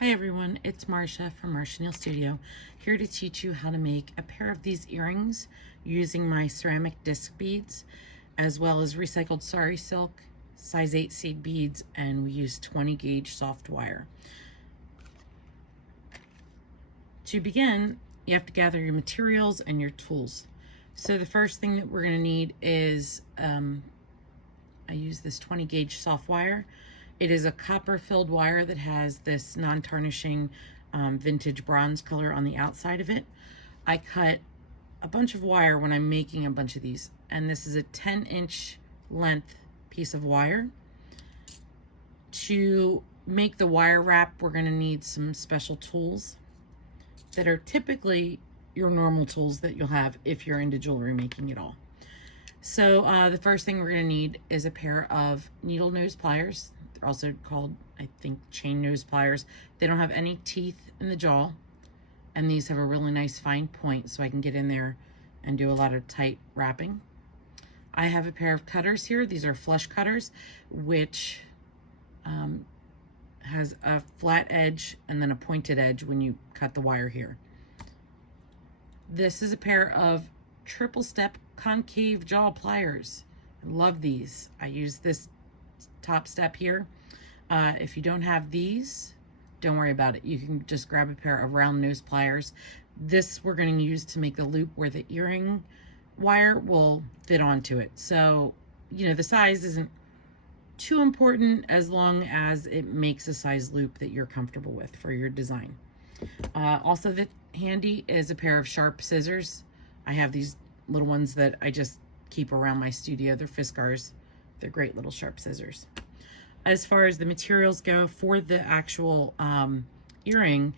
Hi everyone, it's Marsha from Marsha Neal Studio, here to teach you how to make a pair of these earrings using my ceramic disc beads, as well as recycled Sari Silk, size 8 seed beads, and we use 20 gauge soft wire. To begin, you have to gather your materials and your tools. So the first thing that we're going to need is, I use this 20 gauge soft wire. It is a copper filled wire that has this non-tarnishing vintage bronze color on the outside of it. I cut a bunch of wire when I'm making a bunch of these, and this is a 10-inch length piece of wire. To make the wire wrap, we're going to need some special tools that are typically your normal tools that you'll have if you're into jewelry making at all. So the first thing we're going to need is a pair of needle nose pliers. They're also called, I think, chain nose pliers. They don't have any teeth in the jaw, and these have a really nice fine point, so I can get in there and do a lot of tight wrapping. I have a pair of cutters here. These are flush cutters, which has a flat edge and then a pointed edge when you cut the wire here. This is a pair of triple step concave jaw pliers. I love these. I use this top step here. If you don't have these, don't worry about it. You can just grab a pair of round nose pliers. This we're going to use to make the loop where the earring wire will fit onto it. So, you know, the size isn't too important as long as it makes a size loop that you're comfortable with for your design. Also handy is a pair of sharp scissors. I have these little ones that I just keep around my studio. They're Fiskars. They're great little sharp scissors. As far as the materials go for the actual earring,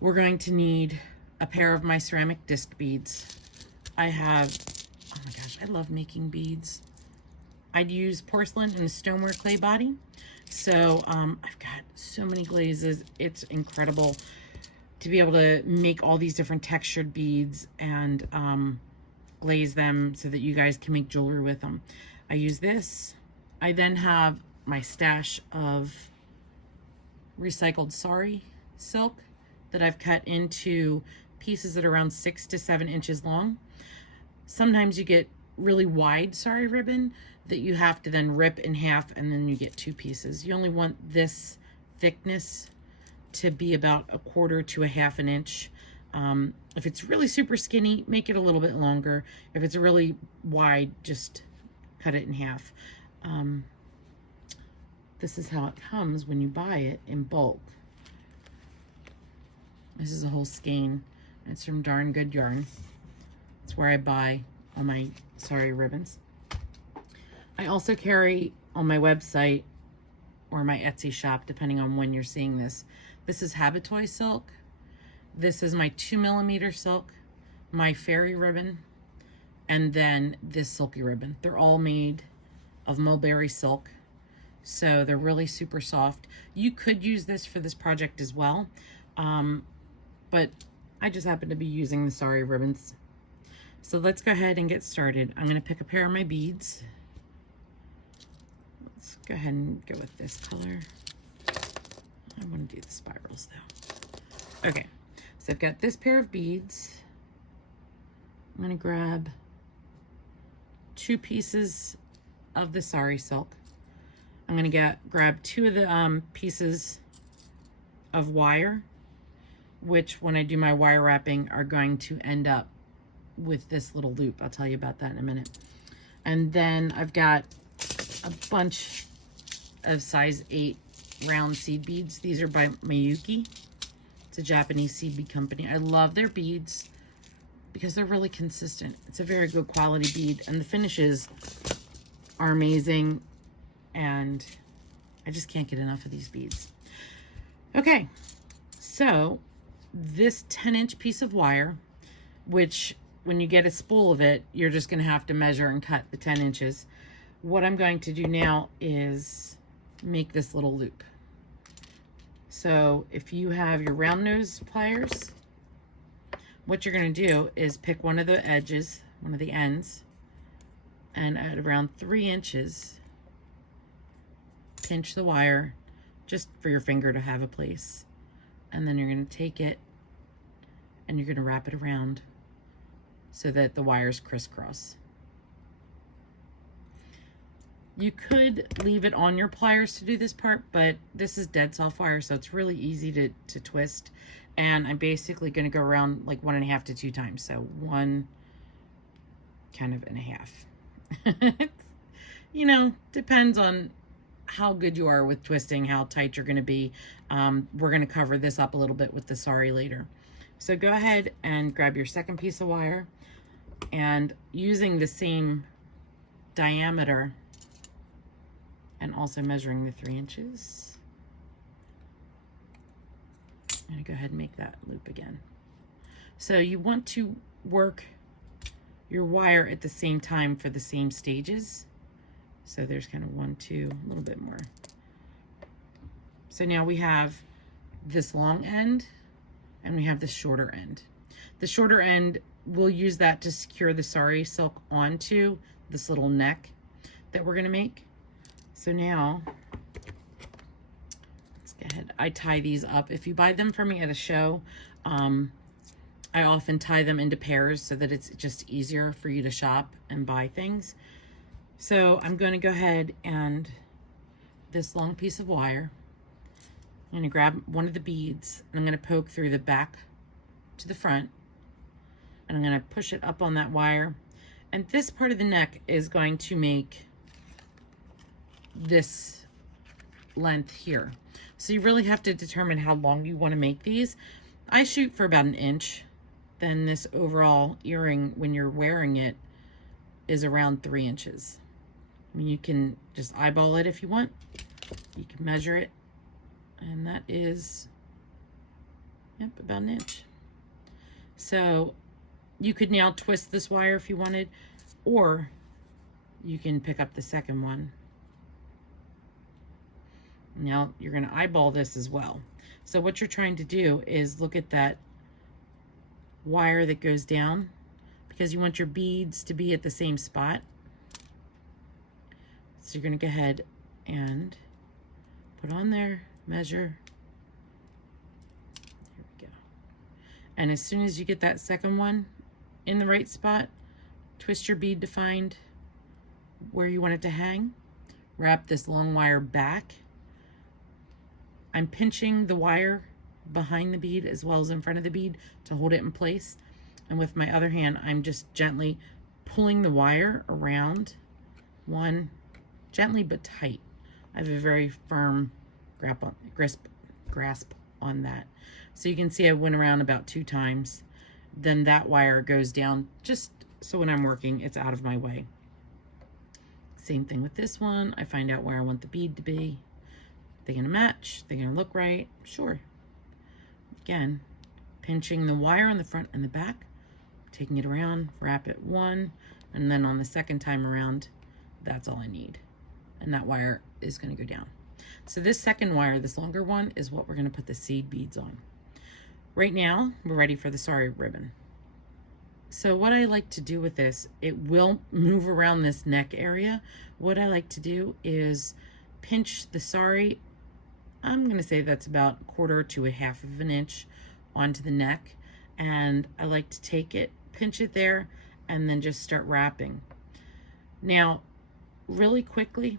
we're going to need a pair of my ceramic disc beads. I have, oh my gosh, I love making beads. I'd use porcelain and a stoneware clay body. So I've got so many glazes. It's incredible to be able to make all these different textured beads and glaze them so that you guys can make jewelry with them. I use this. I then have my stash of recycled Sari Silk that I've cut into pieces that are around 6 to 7 inches long. Sometimes you get really wide Sari ribbon that you have to then rip in half, and then you get 2 pieces. You only want this thickness to be about 1/4 to 1/2 inch. If it's really super skinny, make it a little bit longer. If it's really wide, just cut it in half. This is how it comes when you buy it in bulk. This is a whole skein. It's from Darn Good Yarn. It's where I buy all my Sari ribbons. I also carry on my website or my Etsy shop, depending on when you're seeing this. This is Habitoy silk. This is my 2mm silk, my fairy ribbon, and then this silky ribbon. They're all made of mulberry silk, so they're really super soft. You could use this for this project as well, but I just happen to be using the Sari ribbons. So let's go ahead and get started. I'm going to pick a pair of my beads. Let's go ahead and go with this color. I want to do the spirals though. Okay, so I've got this pair of beads. I'm going to grab 2 pieces of the Sari Silk. I'm going to grab 2 of the pieces of wire, which when I do my wire wrapping are going to end up with this little loop. I'll tell you about that in a minute. And then I've got a bunch of size 8 round seed beads. These are by Miyuki. It's a Japanese seed bead company. I love their beads because they're really consistent. It's a very good quality bead, and the finishes are amazing, and I just can't get enough of these beads. Okay, so this 10-inch piece of wire, which when you get a spool of it, you're just going to have to measure and cut the 10 inches. What I'm going to do now is make this little loop. So if you have your round nose pliers, what you're going to do is pick one of the edges, one of the ends, and at around 3 inches, pinch the wire just for your finger to have a place. and then you're going to take it and you're going to wrap it around so that the wires crisscross. You could leave it on your pliers to do this part, but this is dead soft wire, so it's really easy to twist. And I'm basically going to go around like 1.5 to 2 times. So 1 kind of and a half. You know, depends on how good you are with twisting, how tight you're going to be. We're going to cover this up a little bit with the sari later. So go ahead and grab your second piece of wire, and using the same diameter and also measuring the 3 inches, I'm going to go ahead and make that loop again. So you want to work your wire at the same time for the same stages. So there's kind of 1, 2, a little bit more. So now we have this long end and we have the shorter end. The shorter end, we'll use that to secure the sari silk onto this little neck that we're going to make. So now, let's go ahead. I tie these up. If you buy them from me at a show, I often tie them into pairs so that it's just easier for you to shop and buy things. So I'm going to go ahead and this long piece of wire, I'm going to grab one of the beads and I'm going to poke through the back to the front, and I'm going to push it up on that wire. And this part of the neck is going to make this length here. So you really have to determine how long you want to make these. I shoot for about 1 inch. Then this overall earring, when you're wearing it, is around 3 inches. I mean, you can just eyeball it if you want. You can measure it, and that is, yep, about 1 inch. So you could now twist this wire if you wanted, or you can pick up the second one. Now you're going to eyeball this as well. So what you're trying to do is look at that wire that goes down, because you want your beads to be at the same spot. So you're going to go ahead and put on there, measure. Here we go. And as soon as you get that second one in the right spot, twist your bead to find where you want it to hang. Wrap this long wire back. I'm pinching the wire behind the bead as well as in front of the bead to hold it in place. And with my other hand, I'm just gently pulling the wire around, gently but tight. I have a very firm grasp on that. So you can see I went around about 2 times. Then that wire goes down just so when I'm working, it's out of my way. Same thing with this one. I find out where I want the bead to be. They're gonna match, they're gonna look right, sure. Again, pinching the wire on the front and the back, taking it around, wrap it one, and then on the second time around, that's all I need. And that wire is gonna go down. So this second wire, this longer one, is what we're gonna put the seed beads on. Right now, we're ready for the sari ribbon. So what I like to do with this, it will move around this neck area. What I like to do is pinch the sari, I'm gonna say that's about 1/4 to 1/2 of an inch onto the neck. And I like to take it, pinch it there, and then just start wrapping. Now, really quickly,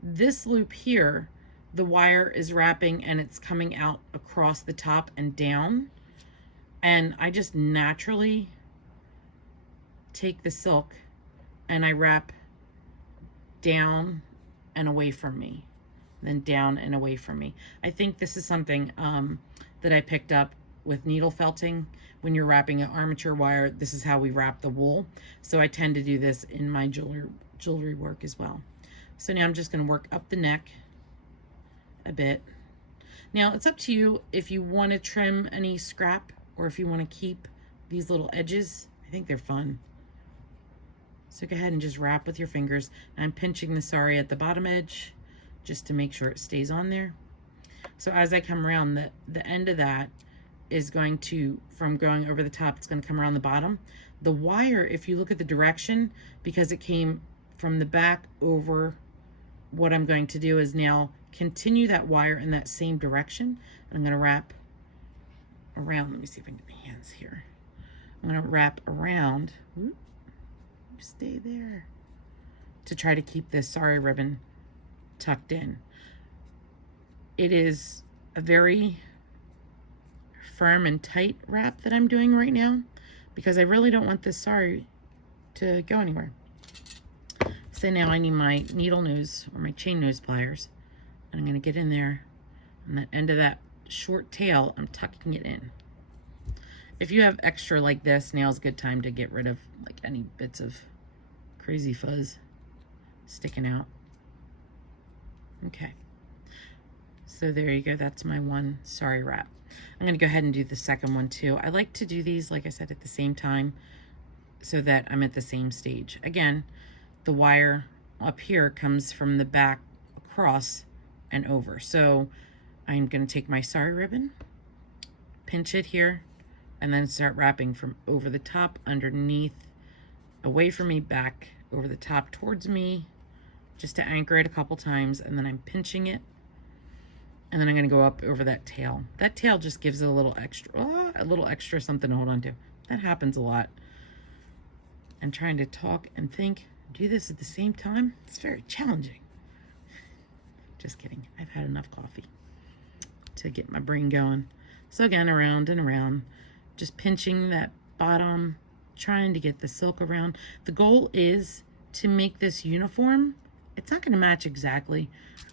this loop here, the wire is wrapping and it's coming out across the top and down. And I just naturally take the silk and I wrap down and away from me, then down and away from me. I think this is something that I picked up with needle felting. When you're wrapping an armature wire, this is how we wrap the wool. So I tend to do this in my jewelry work as well. So now I'm just going to work up the neck a bit. Now it's up to you if you want to trim any scrap or if you want to keep these little edges. I think they're fun. So go ahead and just wrap with your fingers. I'm pinching the sari at the bottom edge just to make sure it stays on there. So as I come around, the end of that is going to, from going over the top, it's going to come around the bottom. The wire, if you look at the direction, because it came from the back over, what I'm going to do is now continue that wire in that same direction. And I'm going to wrap around. Let me see if I can get my hands here. I'm going to wrap around. Whoop, stay there. To try to keep this sari ribbon tucked in. It is a very firm and tight wrap that I'm doing right now because I really don't want this sari to go anywhere. So now I need my needle nose or my chain nose pliers, and I'm going to get in there on the end of that short tail. I'm tucking it in. If you have extra like this, now's a good time to get rid of like any bits of crazy fuzz sticking out. Okay, so there you go. That's my one sari wrap. I'm going to go ahead and do the second one too. I like to do these, like I said, at the same time so that I'm at the same stage. Again, the wire up here comes from the back across and over. So I'm going to take my sari ribbon, pinch it here, and then start wrapping from over the top, underneath, away from me, back, over the top towards me, just to anchor it a couple times, and then I'm pinching it, and then I'm going to go up over that tail. That tail just gives it a little extra something to hold on to. That happens a lot. And trying to talk and think, do this at the same time, it's very challenging. Just kidding. I've had enough coffee to get my brain going. So again, around and around, just pinching that bottom, trying to get the silk around. The goal is to make this uniform. It's not going to match exactly,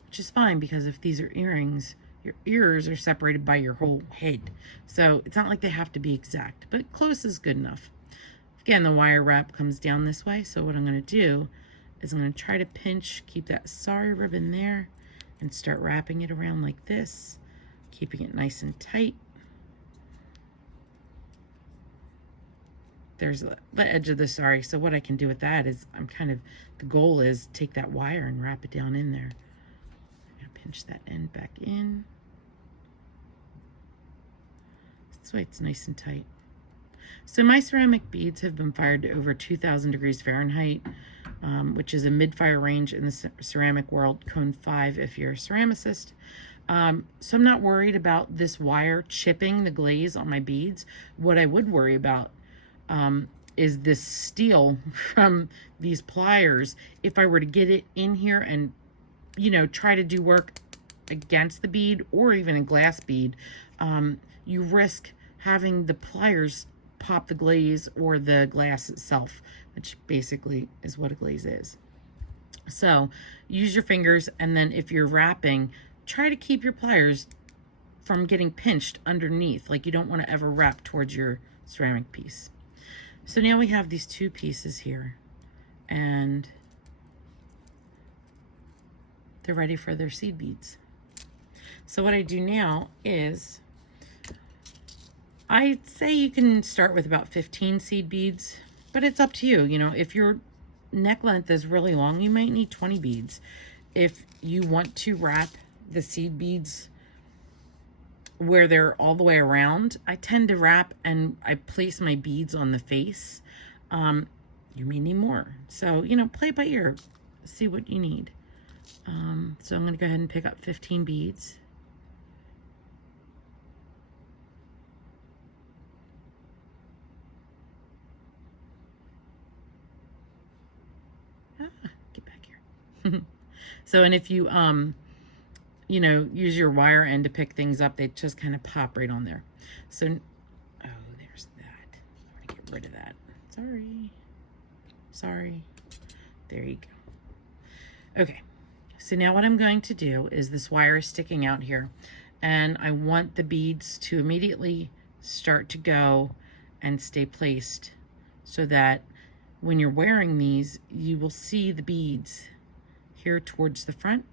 which is fine because if these are earrings, your ears are separated by your whole head. So it's not like they have to be exact, but close is good enough. Again, the wire wrap comes down this way. So what I'm going to do is I'm going to try to pinch, keep that sari ribbon there, and start wrapping it around like this, keeping it nice and tight. There's the edge of the sari. So what I can do with that is the goal is take that wire and wrap it down in there. I'm going to pinch that end back in. This way it's nice and tight. So my ceramic beads have been fired to over 2,000 degrees Fahrenheit, which is a mid-fire range in the ceramic world, cone 5 if you're a ceramicist. So I'm not worried about this wire chipping the glaze on my beads. What I would worry about is this steel from these pliers. If I were to get it in here and, try to do work against the bead or even a glass bead, you risk having the pliers pop the glaze or the glass itself, which basically is what a glaze is. So use your fingers, and then if you're wrapping, try to keep your pliers from getting pinched underneath. Like you don't want to ever wrap towards your ceramic piece. So now we have these two pieces here, and they're ready for their seed beads. So what I do now is I'd say you can start with about 15 seed beads, but it's up to you. If your neck length is really long, you might need 20 beads. If you want to wrap the seed beads where they're all the way around, I tend to wrap and I place my beads on the face. You may need more. So, play by ear, see what you need. So I'm going to go ahead and pick up 15 beads. Get back here. So, and if you, use your wire end to pick things up, they just kind of pop right on there. So, oh, there's that. I'm going to get rid of that. Sorry. There you go. Okay. So now what I'm going to do is this wire is sticking out here, and I want the beads to immediately start to go and stay placed so that when you're wearing these, you will see the beads here towards the front.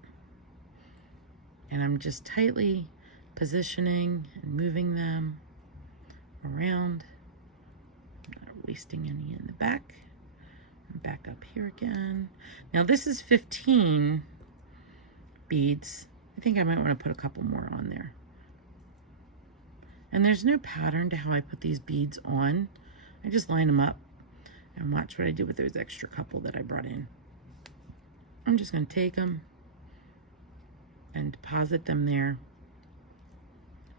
And I'm just tightly positioning and moving them around. I'm not wasting any in the back. And back up here again. Now this is 15 beads. I think I might want to put a couple more on there. And there's no pattern to how I put these beads on. I just line them up and watch what I do with those extra couple that I brought in. I'm just going to take them and deposit them there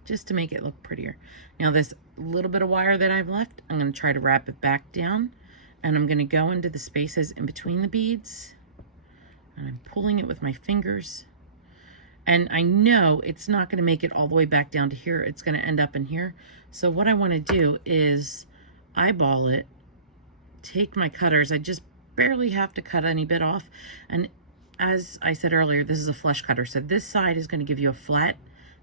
just to make it look prettier. Now this little bit of wire that I've left, I'm going to try to wrap it back down, and I'm going to go into the spaces in between the beads, and I'm pulling it with my fingers. And I know it's not going to make it all the way back down to here. It's going to end up in here. So what I want to do is eyeball it, take my cutters. I just barely have to cut any bit off. And as I said earlier, this is a flush cutter. So this side is going to give you a flat.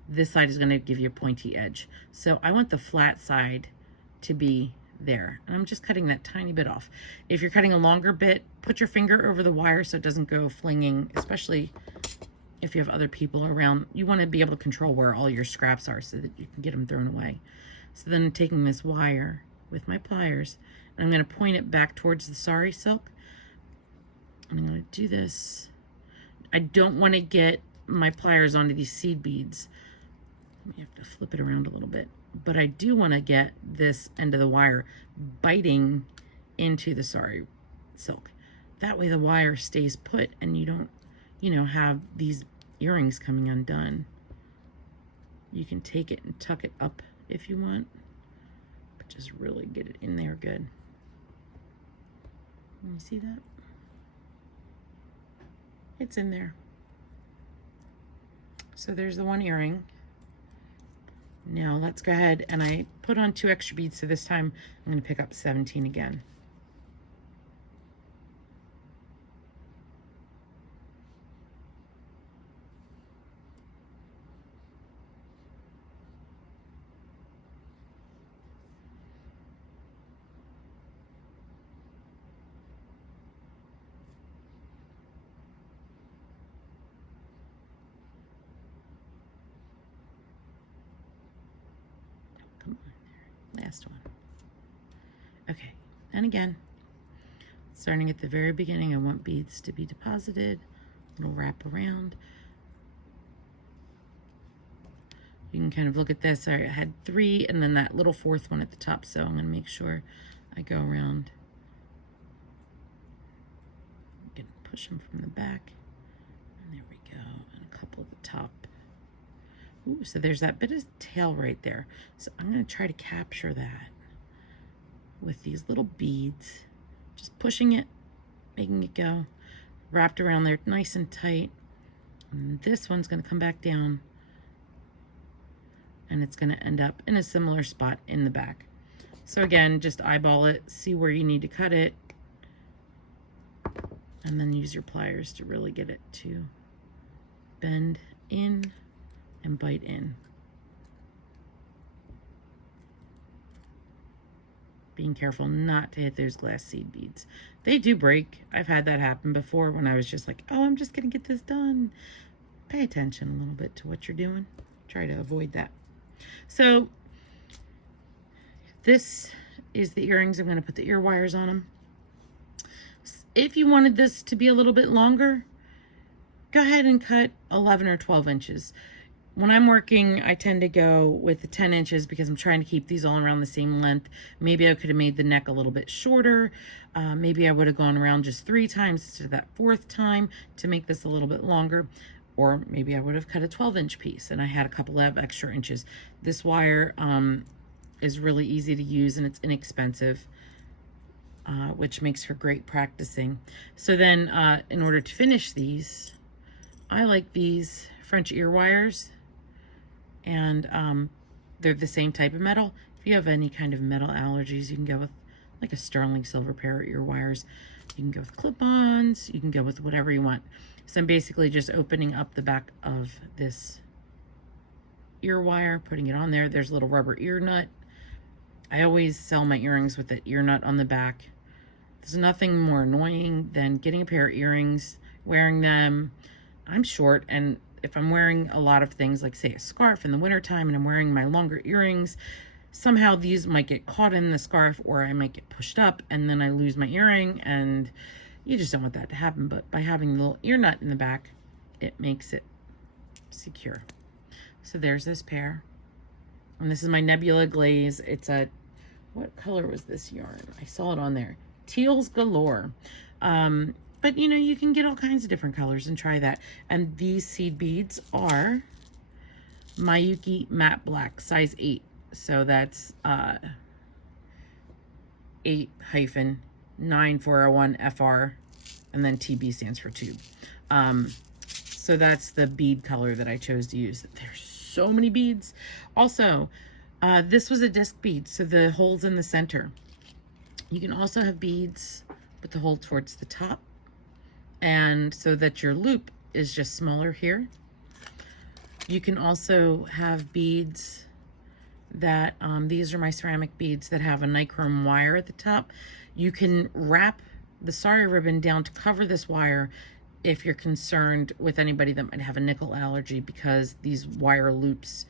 This side is going to give you a pointy edge. So I want the flat side to be there. And I'm just cutting that tiny bit off. If you're cutting a longer bit, put your finger over the wire so it doesn't go flinging, especially if you have other people around. You want to be able to control where all your scraps are so that you can get them thrown away. So then I'm taking this wire with my pliers, and I'm going to point it back towards the Sari Silk. And I'm going to do this. I don't want to get my pliers onto these seed beads. You have to flip it around a little bit. But I do want to get this end of the wire biting into the Sari Silk. That way the wire stays put and you don't, you know, have these earrings coming undone. You can take it and tuck it up if you want, but just really get it in there good. You see that? It's in there. So there's the one earring. Now let's go ahead, and I put on 2 extra beads, so this time I'm going to pick up 17 again. Come on, last one. Okay, and again, starting at the very beginning, I want beads to be deposited, little wrap around. You can kind of look at this. I had 3 and then that little 4th one at the top, so I'm going to make sure I go around. I'm going to push them from the back, and there we go, and a couple at the top. Ooh, so there's that bit of tail right there. So I'm going to try to capture that with these little beads, just pushing it, making it go, wrapped around there nice and tight. And this one's going to come back down, and it's going to end up in a similar spot in the back. So again, just eyeball it, see where you need to cut it, and then use your pliers to really get it to bend in and bite in. Being careful not to hit those glass seed beads. They do break. I've had that happen before when I was just like, oh, I'm just gonna get this done. Pay attention a little bit to what you're doing. Try to avoid that. So this is the earrings. I'm gonna put the ear wires on them. If you wanted this to be a little bit longer, go ahead and cut 11 or 12 inches. When I'm working, I tend to go with the 10 inches because I'm trying to keep these all around the same length. Maybe I could have made the neck a little bit shorter. Maybe I would have gone around just 3 times instead of that 4th time to make this a little bit longer. Or maybe I would have cut a 12-inch piece and I had a couple of extra inches. This wire is really easy to use and it's inexpensive, which makes for great practicing. So then in order to finish these, I like these French ear wires. And they're the same type of metal. If you have any kind of metal allergies, you can go with like a sterling silver pair of ear wires. You can go with clip-ons. You can go with whatever you want. So I'm basically just opening up the back of this ear wire, putting it on there. There's a little rubber ear nut. I always sell my earrings with the ear nut on the back. There's nothing more annoying than getting a pair of earrings, wearing them. I'm short, and if I'm wearing a lot of things, like say a scarf in the wintertime and I'm wearing my longer earrings, somehow these might get caught in the scarf or I might get pushed up and then I lose my earring, and you just don't want that to happen. But by having the little ear nut in the back, it makes it secure. So there's this pair. And this is my Nebula Glaze. It's a, what color was this yarn? I saw it on there. Teals Galore. But you know, you can get all kinds of different colors and try that. And these seed beads are Miyuki matte black, size 8. So that's 8-9401FR, and then TB stands for tube. So that's the bead color that I chose to use. There's so many beads. Also, this was a disc bead, so the hole's in the center. You can also have beads with the hole towards the top, and so that your loop is just smaller here. You can also have beads that, these are my ceramic beads that have a nichrome wire at the top. You can wrap the sari ribbon down to cover this wire if you're concerned with anybody that might have a nickel allergy, because these wire loops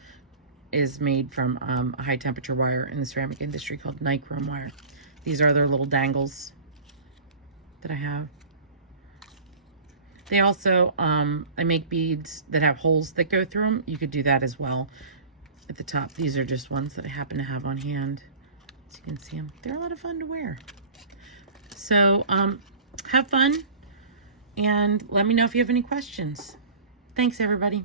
is made from a high temperature wire in the ceramic industry called nichrome wire. These are their little dangles that I have. They also, I make beads that have holes that go through them. You could do that as well at the top. These are just ones that I happen to have on hand. As you can see them. They're a lot of fun to wear. So, have fun. And let me know if you have any questions. Thanks, everybody.